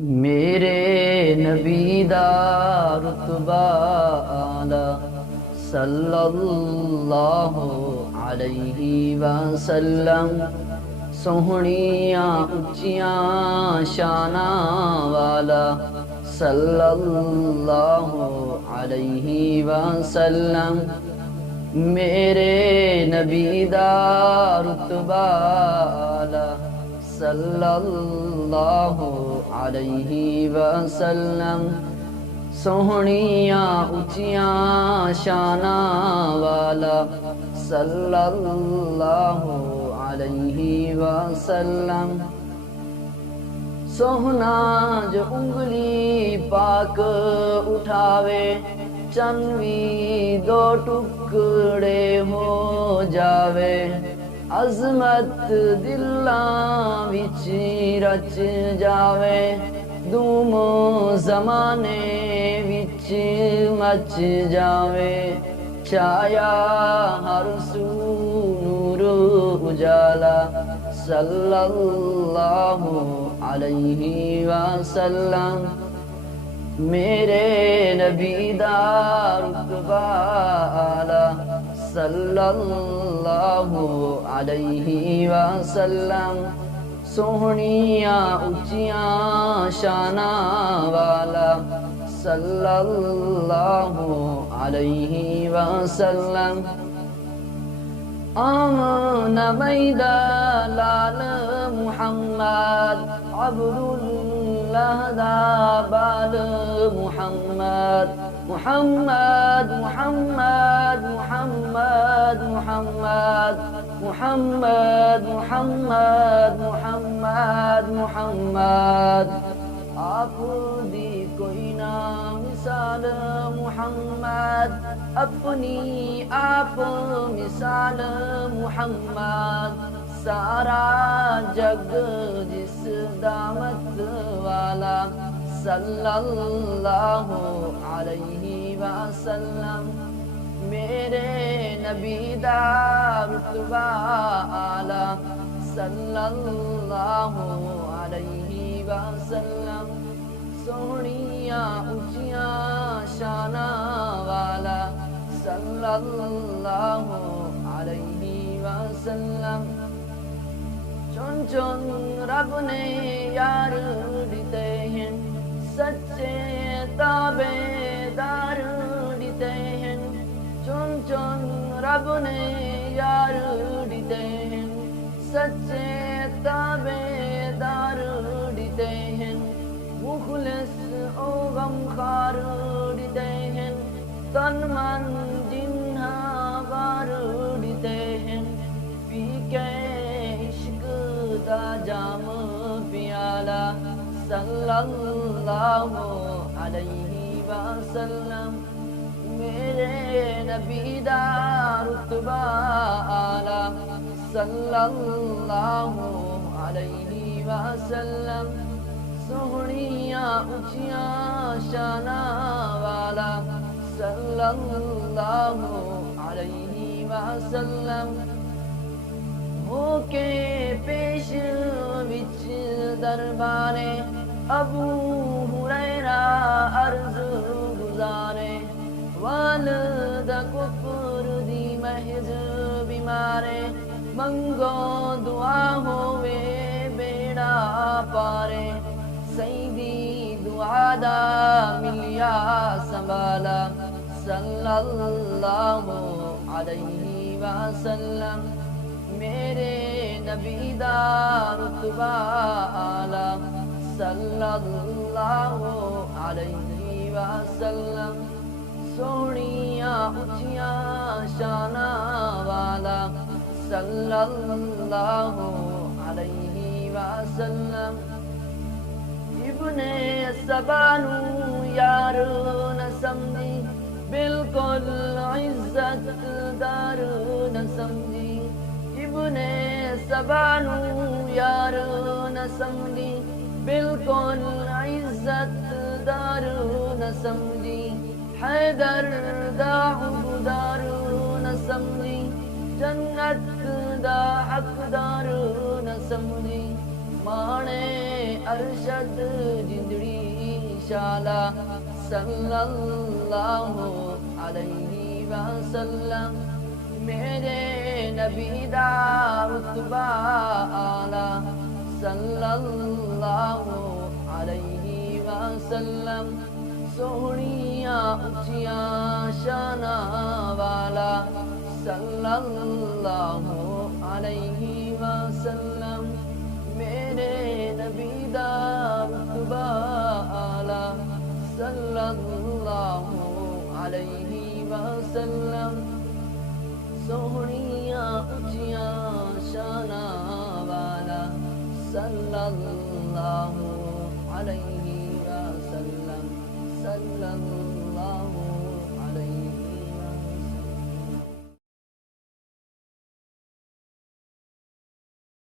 میرے نبی دا رتبہ اعلی صلی اللہ علیہ وسلم، سوہنیاں اچیاں شاناں والا صلی اللہ علیہ وسلم، میرے نبی دا رتبہ اعلی صلی اللہ علیہ وسلم، سوہنیاں اچیاں شاناں والا صلی اللہ علیہ وسلم، سوہنا جو انگلی پاک اٹھاوے چنوی دو ٹکڑے ہو جاوے، عظمت دلاں وچ رچ جاوے، دوموں زمانے وچ مچ جاوے، چھایا ہر سو نور اجالا صلی اللہ علیہ وسلم، میرے نبی دا رتبہ اعلی صلی اللہ علیہ وسلم، سوہنیاں اچیاں شاناں والا صلی اللہ علیہ وسلم، آمن میدہ لال محمد، عبداللہ دا بال محمد، محمد محمد محمد محمد محمد محمد محمد محمد، آپ دی کوئی نہ مثال محمد، اپنی آپ مثال محمد، سارا جگ جس دامت والا صلی اللہ علیہ وسلم، میرے نبی دا رتبہ اعلی صلی اللہ علیہ وسلم، سوہنیاں اچیاں شاناں والا صلی اللہ علیہ وسلم، چون چون رب نے یار دیتے ہیں، سچے تابع دار دیتے ہیں، چون چون رب نے یار دیتے ہیں، سچے تابع دار دیتے ہیں، مخلص او غمخوار دیتے ہیں، تن من جنہاں بار دیتے ہیں، پی کے عشق دا جام پیالہ صلی اللہ علیہ وسلم، میرے نبی دا رتبہ اعلی صلی اللہ علیہ وسلم، سوہنیاں اچیاں شاناں والا صلی اللہ علیہ وسلم، ہو کے پیش وچ دربارے ابو ہریرہ عرض گزارے، والد کفر دی محض بیمارے، منگو دعا ہووے بیڑا پارے، سیدی دعا دا ملیا سنبھالا صلی اللہ علیہ وسلم، میرے نبی دا رتبہ اعلی صلی اللہ علیہ وسلم، سوہنیاں اچیاں شاناں والا صلی اللہ علیہ وسلم، ابن سبا نو یار نہ سمجھی، بالکل عزت دار نہ سمجھی، ابن سبا نو یار نہ سمجھی، بالکل عزت دار نہ سمجھی، حیدر دا حقدار نہ سمجھی، جنت دا حقدار نہ سمجھی، مانے ارشد جندڑی شالا صلی اللہ علیہ وسلم میرے نبی دا رتبہ اعلیٰ صلی اللہ علیہ وسلم سوہنیاں اچھیاں شانہ والا صلی اللہ علیہ وسلم میرے نبی دا رتبہ اعلیٰ صلی اللہ علیہ وسلم سوہنیاں اچھیاں شانہ والا صلی اللہ علیہ وسلم صلی اللہ